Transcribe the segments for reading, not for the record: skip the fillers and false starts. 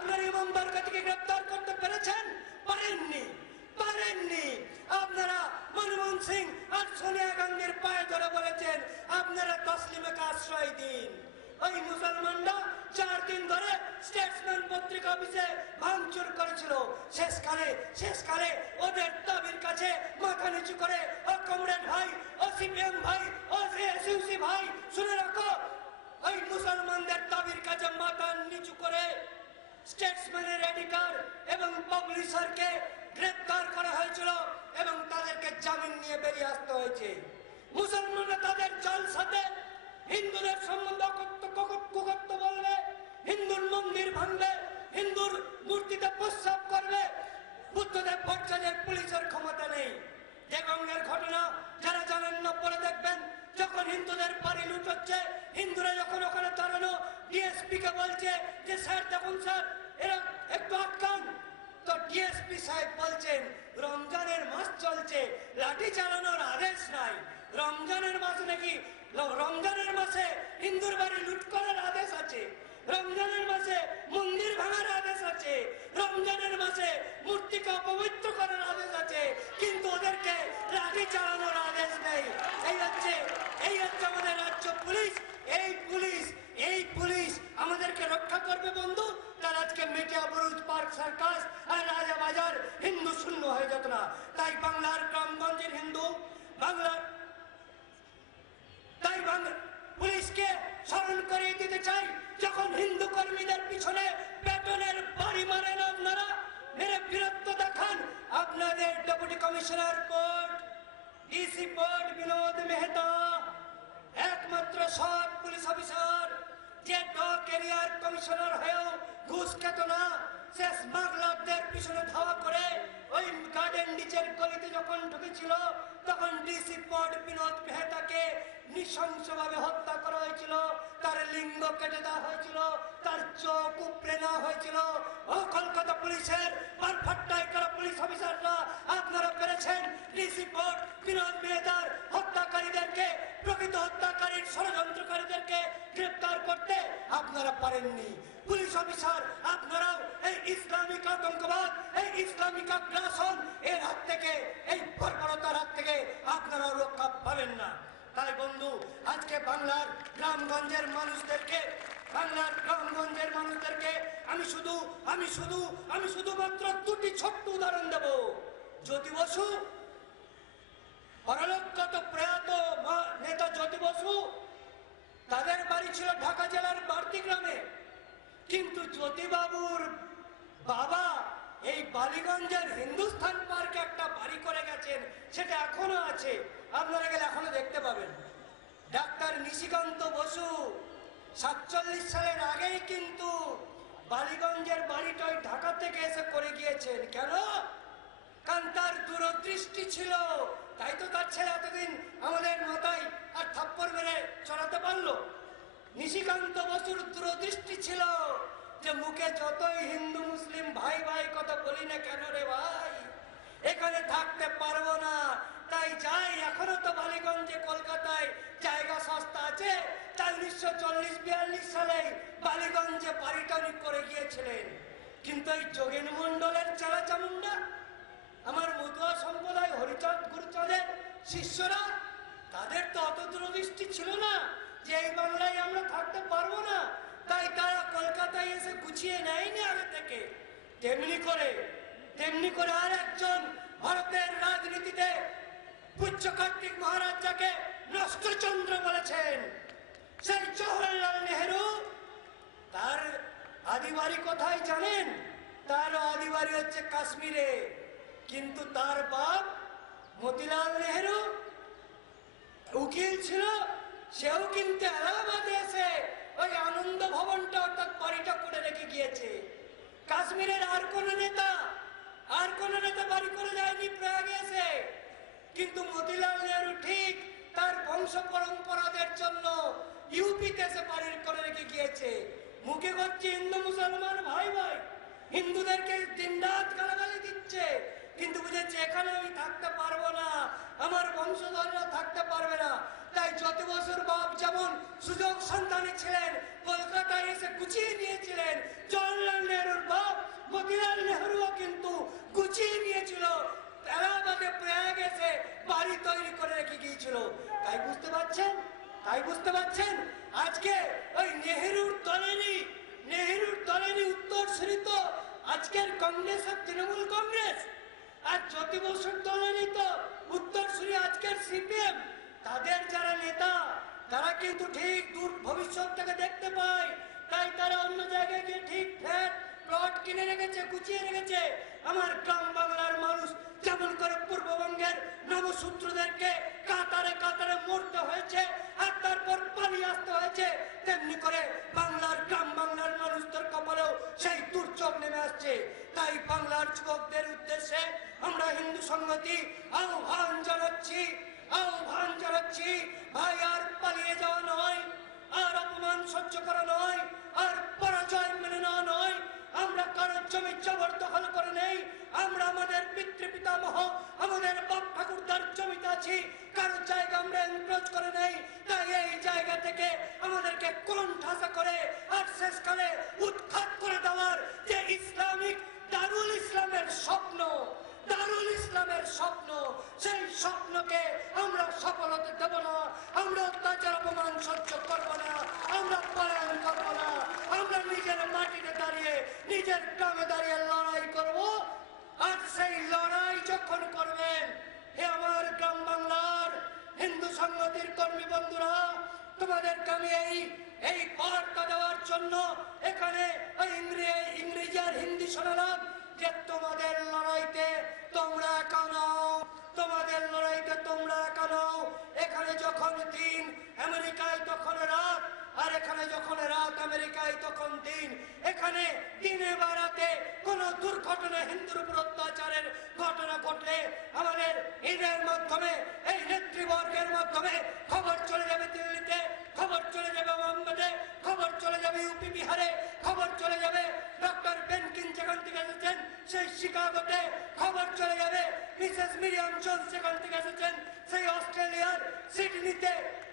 আপনারা ইমাম বরকতকে গ্রেফতার করতে পেরেছেন? পারেননি, পারেননি। আপনারা মনমোহন সিং আর সোনিয়া গান্ধীর পায়ে ধরে বলেছেন আপনারা তসলিমাকে আশ্রয় দিন। ওই মুসলমানরা 4 দিন ধরে স্টেটসম্যান পত্রিকা অফিসে ভাঙচুর করেছিল। শেষকালে ওদের দাবির কাছে মাথা নিচু করে, ও কমরেড ভাই, ও সিপিএম ভাই, ও এসইউসি ভাই, শুনে রাখো, ওই মুসলমানদের দাবির কাছে মাথা নিচু করে স্টেটসম্যানের এডিটর এবং পাবলিশারকে গ্রেফতার করা হয়েছিল এবং তাদেরকে জামিন নিয়ে বেরিয়ে আসতে হয়েছে। মুসলমানরা তাদের জলসাতে হিন্দুদের সম্বন্ধে কুকত্ব বলবে, হিন্দুর মন্দির ভাঙবে, হিন্দুর মূর্তিতে প্রস্রাব করবে। বুদ্ধদেব ভট্টাচার্যের পুলিশের ক্ষমতা নেই। দেগঙ্গের ঘটনা যারা জানেন না পরে দেখবেন, যখন হিন্দুদের বাড়ি লুট হচ্ছে, হিন্দুরা যখন ওখানে দাঁড়ানো ডিএসপি কে বলছে যে স্যার দেখুন স্যার এরা একটু আটকান, তো ডিএসপি সাহেব বলছেন রমজানের মাস চলছে, লাঠি চালানোর আদেশ নাই। রমজানের মাসে নাকি, রমজানের মাসে হিন্দুর বাড়ি লুট করার আদেশ আছে, রমজানের মাসে মন্দির ভাঙার আদেশ আছে, রমজানের মাসে মূর্তিকে অপবিত্র করার আদেশ আছে, কিন্তু ওদেরকে লাঠি চালানোর আদেশ নেই। এই হচ্ছে আমাদের রাজ্য পুলিশ। এই পুলিশ আমাদেরকে রক্ষা করবে বন্ধু, তার আজকে মেটিয়া বুরুজ পার্ক সার্কাস আর রাজাবাজার হিন্দু শূন্য হয়ে যেত না। তাই বাংলার গ্রামগঞ্জের হিন্দু, তাই পুলিশকে স্মরণ করিয়ে দিতে চাই, যখন হিন্দু কর্মীদের পিছনে বেতনের বাড়ি মারেন আপনারা, মেরে বীরত্ব দেখান। আপনাদের deputy commissioner port, DC port Binod Mehta একমাত্র সৎ পুলিশ অফিসার, যে ডক এরিয়ার কমিশনার হয়েও ঘুষ খেত না। সে স্মাগলারদের পিছনে ধাওয়া করে ওই গার্ডেন নিচের গলিতে যখন ঢুকেছিল, তখন ডিসি পোর্ট বিনোদ মেহতাকে নৃশংসভাবে হত্যা করা হয়েছিল, তার লিঙ্গ কেটে দেওয়া হয়েছিল, তার চোখ উপড়ে নেওয়া হয়েছিল। ও কলকাতা পুলিশের পারফাট্টায় করা পুলিশ অফিসাররা, আপনারা পেরেছেন ডিসি পোর্ট বিনোদ মেহতার হত্যাকারীদেরকে, প্রকৃত হত্যাকারীর ষড়যন্ত্রকারীদেরকে গ্রেফতার করতে? আপনারা পারেননি। পুলিশ অফিসার আপনারাও এই ইসলামিক আতঙ্কবাদ, এই ইসলামিক আগ্রাসন এর হাত থেকে, এই বর্বরতার হাত থেকে আপনারাও রক্ষা পাবেন না। তাই বন্ধু, আজকে বাংলার গ্রামগঞ্জের মানুষদেরকে আমি শুধুমাত্র 2টি ছোট্ট উদাহরণ দেব। জ্যোতি বসু, পরলোকগত প্রয়াত নেতা জ্যোতি বসু, তাদের বাড়ি ছিল ঢাকা জেলার বাড়তি গ্রামে, কিন্তু জ্যোতিবাবুর বাবা এই বালিগঞ্জের হিন্দুস্থান পার্কে একটা বাড়ি করে গেছেন, সেটা এখনো আছে, আপনারা গেলে এখনো দেখতে পাবেন। ডাক্তার নিশিকান্ত বসু 47 সালের আগেই কিন্তু বালিগঞ্জের বাড়িটাই ঢাকা থেকে এসে করে গিয়েছেন। কেন? কারণ তার দূরদৃষ্টি ছিল, তাই তো তার ছেলে এতদিন আমাদের মাথায় আর থাপ্পড় মেরে চড়াতে পারলো। নিশিকান্ত বসুর দূরদৃষ্টি ছিল যে মুখে যতই হিন্দু মুসলিম ভাই ভাই কথা বলি না কেন রে ভাই, এখানে থাকতে পারবো না, তাই যাই। এখনো তো বালিগঞ্জে কলকাতায় জায়গা সস্তা আছে, তাই 1940-42 সালে বালিগঞ্জে বাড়িটা করে গিয়েছিলেন। কিন্তু এই যোগেন মন্ডলের চারা চামুন্ডা, আমার মতুয়া সম্প্রদায় হরিচাঁদ গুরুচাঁদের শিষ্যরা, তাদের তো অত দূরদৃষ্টি ছিল না যে এই বাংলায় আমরা থাকতে পারবো না, তাই তারা কলকাতায় এসে গুছিয়ে নেয়নি আগে থেকে। তেমনি করে আর একজন ভারতের রাজনীতিতে পূজ্য কার্তিক মহারাজ যাকে রাষ্ট্রচন্দ্র বলেছেন, সেই জওহরলাল নেহেরু, তার আদিবাড়ি কোথায় জানেন? তার আদিবাড়ি হচ্ছে কাশ্মীরে, কিন্তু তার বাপ মতিলাল নেহেরু উকিল ছিল, সেও কিন্তু এলাহাবাদে এসে ওই আনন্দ ভবনটা অর্থাৎ বাড়িটা করে রেখে গিয়েছে। কাশ্মীরের আর কোন নেতা বাড়ি করে যায়নি প্রয়াগে এসে, কিন্তু মতিলাল নেহেরু ঠিক তার বংশ পরম্পরাদের জন্য ইউপিতে এসে বাড়ি করে রেখে গিয়েছে। মুখে করছে হিন্দু মুসলমান ভাই ভাই, হিন্দুদেরকে দিনরাত গালাগালি দিচ্ছে, কিন্তু বুঝেছে এখানে আমি থাকতে পারবো না, আমার বংশধররা থাকতে পারবে না। তাই যত বছর বাপ যেমন সুযোগ সন্তানে ছিলেন, কলকাতায় এসে গুছিয়ে নিয়েছিলেন, জওয়াহরলাল নেহরুর বাপ মতিলাল নেহরুও কিন্তু গুছিয়ে নিয়েছিল, এলাহাবাদে প্রয়াগে এসে বাড়ি তৈরি করে রেখে গিয়েছিল। তাই বুঝতে পারছেন, তাই বুঝতে পারছেন আজকে ওই নেহরুর দলেরই উত্তরসূরি তো আজকের কংগ্রেস আর তৃণমূল কংগ্রেস, আর জ্যোতি বসুর দলেরই তো উত্তরসূরি আজকের সিপিএম। তাদের যারা নেতা তারা কিন্তু ঠিক দূর ভবিষ্যৎটাকে দেখতে পায়, তাই তারা অন্য জায়গায় গিয়ে ঠিক ফ্ল্যাট প্লট কিনে রেখেছে, গুছিয়ে রেখেছে। আমার গ্রাম বাংলার মানুষ যেমন করে পূর্ববঙ্গের নবসূত্রদেরকে কাতারে কাতারে মরতে হয়েছে আর তারপর পালিয়ে আসতে হয়েছে, তেমনি করে বাংলার গ্রাম বাংলার মানুষদের কপালেও সেই দুর্যোগ নেমে আসছে। তাই বাংলার যুবকদের উদ্দেশ্যে আমরা হিন্দু সংহতি আহ্বান জানাচ্ছি, ভাই আর পালিয়ে যাওয়া নয়, আর অপমান সহ্য করা নয়, আর পরাজয় মেনে নেওয়া নয়। আমরা কারোর জমি জবরদখল করে নেই, আমরা আমাদের পিতৃপিতামহ আমাদের বাপ ঠাকুরদার জমিতে আছি, কারোর জায়গা আমরা এনক্রোচ করে নেই। তাই এই জায়গা থেকে আমাদেরকে কোণঠাসা করে আর শেষকালে উৎখাত করে দেওয়ার যে ইসলামিক দারুল ইসলামের স্বপ্ন, সেই স্বপ্নকে আমরা সফল হতে দেব না। আমরা অত্যাচার অপমান সহ্য করবো না, আমরা পলায়ন করবো না। আমরা নিজের মাটিতে দাঁড়িয়ে নিজের গ্রামে দাঁড়িয়ে লড়াই করব। আর সেই লড়াই যখন করবেন, হে আমার গ্রাম বাংলার হিন্দু সংহতির কর্মী বন্ধুরা, তোমাদেরকে আমি এই বার্তা দেওয়ার জন্য এখানে ইংরেজি আর হিন্দি শোনালাম যে তোমাদের লড়াইতে তোমরা একা নও, তোমাদের লড়াইতে তোমরা একা নও। এখানে যখন দিন আমেরিকায় তখন রাত, আর এখানে যখন রাত আমেরিকায় তখন দিন। এখানে দিনে বা রাতে কোন দুর্ঘটনা, হিন্দুর উপর অত্যাচারের ঘটনা ঘটলে আমাদের ঈদের মাধ্যমে, এই নেতৃবর্গের মাধ্যমে খবর চলে যাবে দিল্লিতে, খবর চলে যাবে বোম্বেতে, খবর চলে যাবে ইউপি বিহারে, খবর চলে যাবে ডক্টর বেনকিন যেখান থেকে এসেছেন সেই শিকাগোতে, খবর চলে যাবে মিসেস মিরিয়াম জোন্স যেখান থেকে এসেছেন সেই অস্ট্রেলিয়ার সিডনিতে,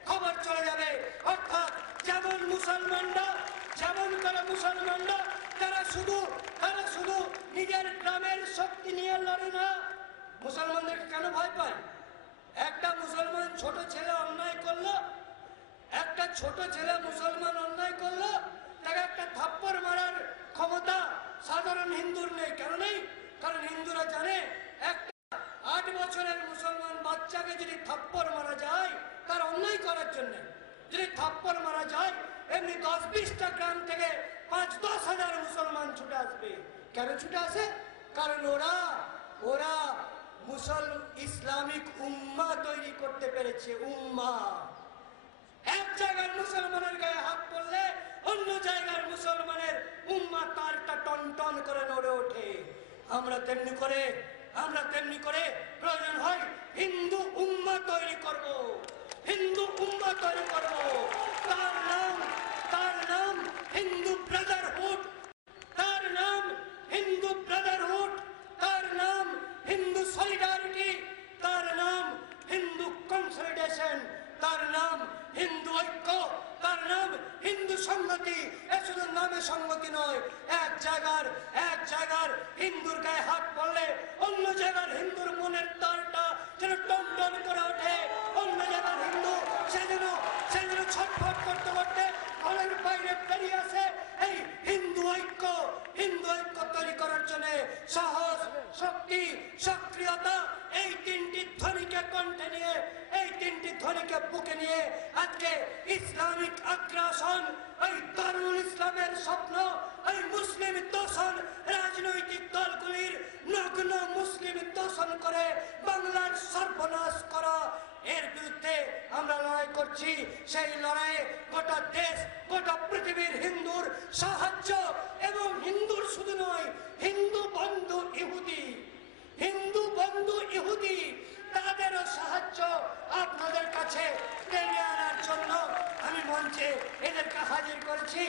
খবর চলে যাবে। অর্থাৎ যেমন মুসলমানরা তারা শুধু নিজের গ্রামের শক্তি নিয়ে লড়ে না। মুসলমানদেরকে কেন ভয় পায়? একটা মুসলমান ছোট ছেলে অন্যায় করলো, একটা ছোট ছেলে মুসলমান অন্যায় করলো, তাকে একটা থাপ্পড় মারার ক্ষমতা সাধারণ হিন্দুর নেই। কেন নেই? কারণ হিন্দুরা জানে একটা 8 বছরের মুসলমান বাচ্চাকে যদি থাপ্পড় মারা যায় তার অন্যায় করার জন্য, যদি থাপ্পড় মারা যায়, এমনি 10-20টা গ্রাম থেকে 5-10 হাজার মুসলমান ছুটে আসবে। কেন ছুটে আসে? কারণ ওরা ইসলামিক উম্মাহ তৈরি করতে পেরেছে। উম্মাহ, এক জায়গার মুসলমানের গায়ে হাত পড়লে অন্য জায়গার মুসলমানের উম্মাহ তারটা টন টন করে নড়ে ওঠে। আমরা তেমনি করে প্রয়োজন হয় হিন্দু উম্মাহ তৈরি করব, তার নাম হিন্দু ব্রাদারহুড, তার নাম হিন্দু সলিডারিটি, তার নাম হিন্দু কনসলিডেশন, তার নাম হিন্দু ঐক্য, তার নাম হিন্দু সংহতি। এ শুধু নামে সংহতি নয়, এক জায়গার হিন্দুর গায়ে হাত পড়লে অন্য জায়গার হিন্দুর মনের তারটা যেন টন টন করে ওঠে, অন্য জায়গার হিন্দু সে যেন ছটফট করতে করতে ঘরের বাইরে বেরিয়ে আসে। এই হিন্দু ঐক্য তৈরি করার জন্য সাহস, শক্তি, সক্রিয়তা, এই 3টি ধ্বনিকে কণ্ঠে নিয়ে, এই 3টি ধ্বনিকে বুকে নিয়ে আজকে ইসলামিক আগ্রাসন, এই দারুল ইসলামের স্বপ্ন, এই মুসলিম দোষণ, রাজনৈতিক দলগুলির নগ্ন মুসলিম দোষণ করে বাংলার সর্বনাশ করা, এর বিরুদ্ধে আমরা লড়াই করছি। সেই লড়াইয়ে গোটা দেশ, গোটা পৃথিবীর হিন্দুর সাহায্য, এবং হিন্দুর শুধু নয়, হিন্দু বন্ধু ইহুদি তাদেরও সাহায্য আপনাদের কাছে টেনে আনার জন্য আমি মঞ্চে এদেরকে হাজির করেছি।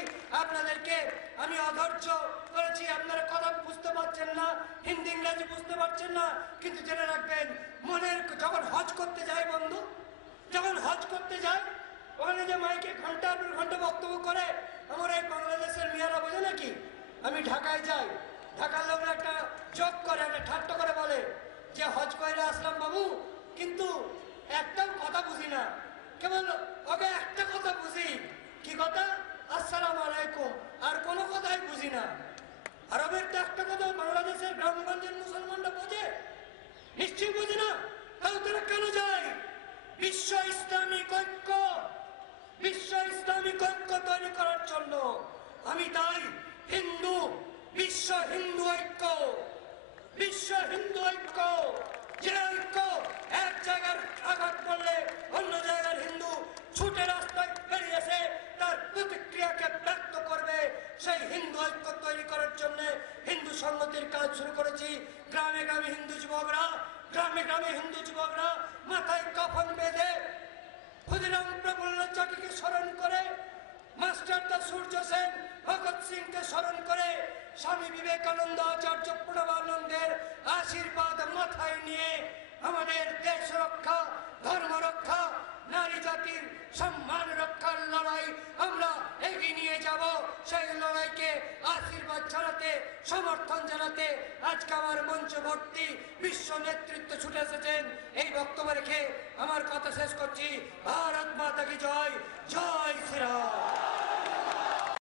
আপনাদেরকে আমি অধৈর্য করেছি, আপনারা কথা বুঝতে পারছেন না, হিন্দি ইংরেজি বুঝতে পারছেন না, কিন্তু জেনে রাখবেন মনের যখন হজ করতে যায় বন্ধু, যখন হজ করতে যায় ওখানে যে মাইকে ঘন্টার পর ঘন্টা বক্তব্য করে, আমার এই বাংলাদেশের মেয়েরা বোঝে নাকি? আমি ঢাকায় যাই, ঢাকার লোকরা একটা যোগ করে, একটা ঠাট্টা করে বলে যে হজ করে আসলাম বাবু, কিন্তু একটাও কথা বুঝি না, কেবল ওকে একটা কথা বুঝি। কি কথা? আসসালামু আলাইকুম, আর কোনো কথাই বুঝি না। আরবের তো একটা কথা বাংলাদেশের গ্রামগঞ্জের মুসলমানরা বোঝে? নিশ্চয়ই বুঝি না। তাহলে তারা কেন যায়? বিশ্ব ইসলামিক ঐক্য, বিশ্ব ইসলামিক ঐক্য তৈরি করার জন্য। আমি তাই হিন্দু, বিশ্ব হিন্দু ঐক্য, বিশ্ব হিন্দু ঐক্য, যে ঐক্য এক জায়গার আঘাত করলে অন্য জায়গার হিন্দু ছুটে রাস্তায় বেরিয়েছে তার প্রতিক্রিয়াকে ব্যক্ত করবে, সেই হিন্দু ঐক্য তৈরি করার জন্য হিন্দু সংহতির কাজ শুরু করেছি। গ্রামে গ্রামে হিন্দু যুবকরা, গ্রামে গ্রামে হিন্দু যুবকরা মাথায় কাফন বেঁধে ক্ষুদিরাম প্রফুল্ল চাকিকে স্মরণ করে, মাস্টার দা সূর্য সেন, ভগৎ সিংকে স্মরণ করে, স্বামী বিবেকানন্দ, আচার্য প্রণবানন্দের আশীর্বাদ মাথায় নিয়ে আমাদের দেশ রক্ষা, ধর্ম রক্ষা, নারী জাতির সম্মান রক্ষার লড়াই আমরা এগিয়ে নিয়ে যাব। সেই লড়াইকে আশীর্বাদ জানাতে, সমর্থন জানাতে আজকে আমার মঞ্চ ভর্তি বিশ্ব নেতৃত্ব ছুটে এসেছেন। এই বক্তব্য রেখে আমার কথা শেষ করছি। ভারত মাতা কি জয়, জয় শ্রীরাম।